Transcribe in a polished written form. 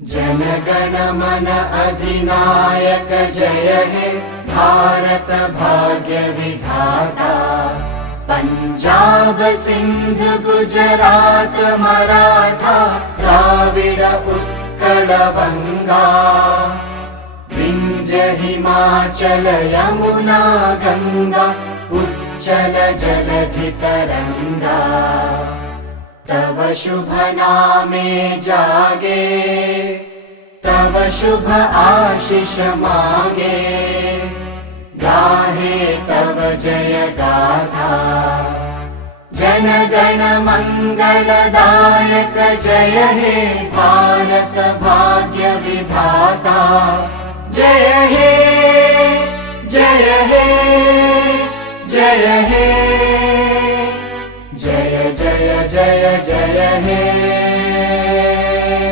जन गण मन अधिनायक जय हे भारत भाग्य विधाता। पंजाब सिंध गुजरात मराठा द्राविड उत्कल बंगा। विंध्य हिमाचल यमुना गंगा उच्चल जलधि तरंगा। तव शुभ नामे जागे तव शुभ आशीष मांगे। गाहे तव जय गाथा जन गण मंगलदायक जय हे भारत भाग्य विधाता। जय हे जय हे जय हे जय जय जय जय हे।